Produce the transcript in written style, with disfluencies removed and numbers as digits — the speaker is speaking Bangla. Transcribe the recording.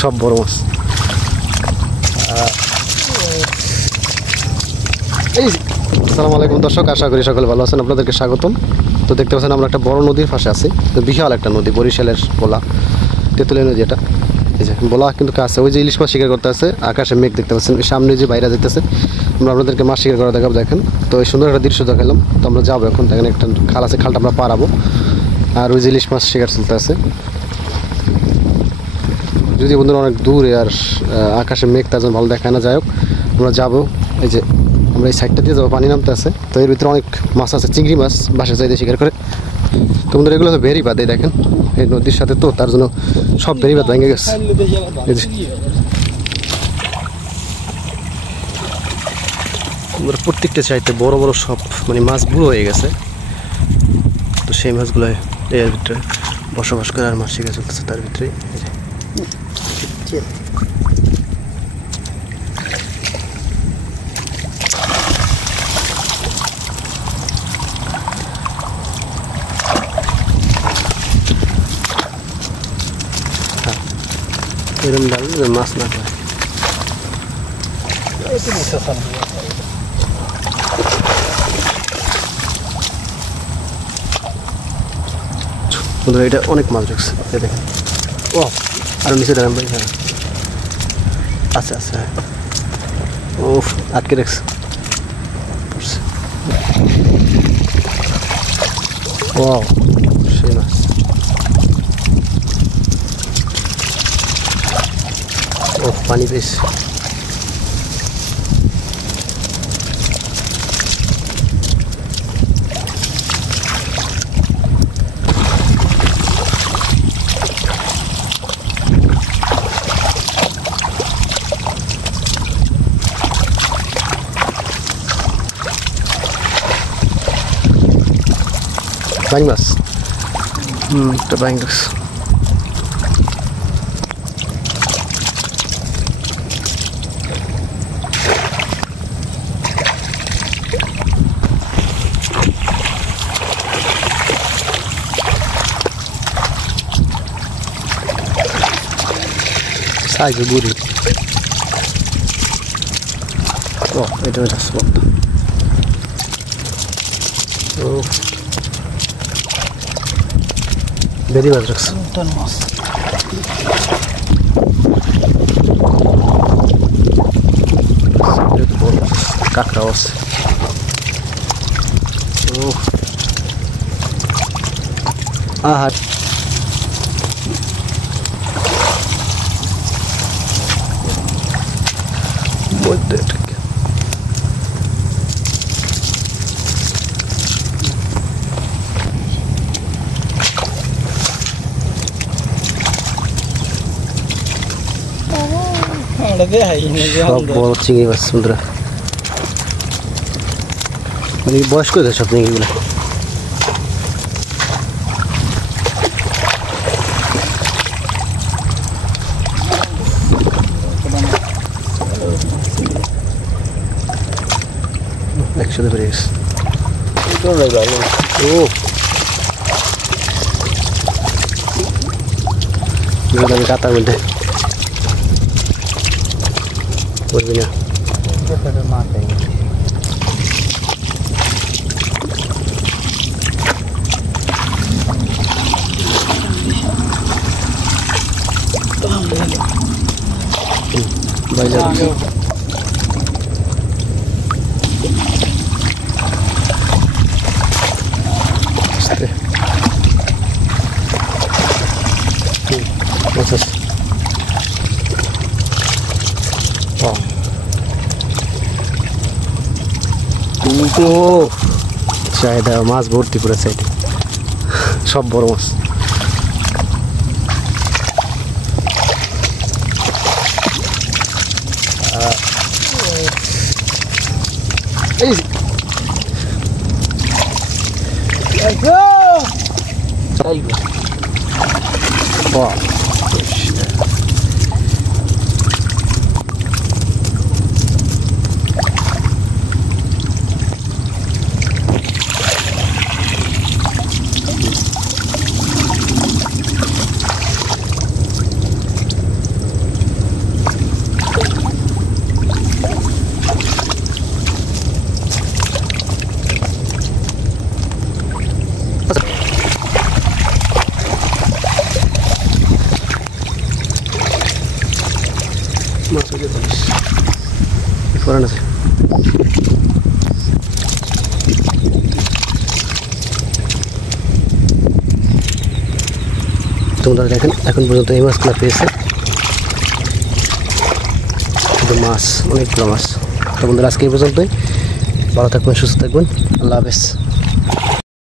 সব বড় মাছ। আসসালামু আলাইকুম দর্শক, আশা করি সকলে ভালো আছেন। আপনাদেরকে স্বাগতম। তো দেখতে পাচ্ছেন আমরা একটা বড় নদীর পাশে আছি। তো বিশাল একটা নদী, বরিশালের বলা তেঁতুলিয়া নদী। এটা এই যে বলা কিন্তু কাছে, ওই যে ইলিশ মাছ শিকার করতে আছে, আকাশে মেঘ দেখতে পাচ্ছেন, সামনে যে বাইরে যেতেছে। আমরা আপনাদেরকে মাছ শিকার করা দেখাবো। দেখেন তো এই সুন্দর একটা দৃশ্য দেখালাম। তো আমরা যাবো এখন, দেখেন একটা খাল আছে, খালটা আমরা পারাবো। আর ওই যে ইলিশ মাছ শিকার চলতে আছে, যদি বন্ধুরা অনেক দূরে আর আকাশে মেঘ, তার জন্য ভালো দেখায় না। যাই হোক আমরা যাবো, এই যে আমরা এই সাইডটা দিয়ে যাবো, পানি নামতে আছে। তো এর ভিতরে অনেক মাছ আছে, চিংড়ি মাছ বাসা চাইতে শিকার করে। তো বন্ধুরা এগুলো তো বেরি বাদ, এই দেখেন এই নদীর সাথে, তো তার জন্য সব বেরি বাদ ভেঙে গেছে। প্রত্যেকটা চাইতে বড় বড় সব মানে মাছ বুড়ো হয়ে গেছে। তো সেই মাছগুলো এর ভিতরে বসবাস করে আর মাছ শিকার চলতেছে তার ভিতরে। এরকম ডাল মাছ না পায়। এটা অনেক মাছ রাখছে, দেখেন। ও আর নিচে দেখেন ভাই, হ্যাঁ আচ্ছা আচ্ছা, ও আটকে রাখছে। ও সেই মাছ, ও পানি পেয়েছে। বাইং মাছ, একটা বাইং রাখছে। সাইজে বুড়ি, ও এটা এটা স্পট। ও বেরি মাছ রাখছে, মাছ কাঁকড়াও আছে। ও আহার মধ্যে সব বড় চিংড়ি মাছ বন্ধুরা, মানে বয়স্ক হয়েছে সব চিংড়িগুলো। একসাথে বেড়ে গেছে। ও আমি কাতার মধ্যে করবি না। চাহিদা মাছ ভর্তি পুরো সাইডে, সব বড় মাছ। করেন আছে। তোমরা দেখেন এখন পর্যন্ত এই মাছগুলো পেয়েছে, মাছ অনেকগুলো মাছ। তো বন্ধুরা আজকে এই পর্যন্তই, ভালো থাকবেন, সুস্থ থাকবেন, আল্লাহ হাফেজ।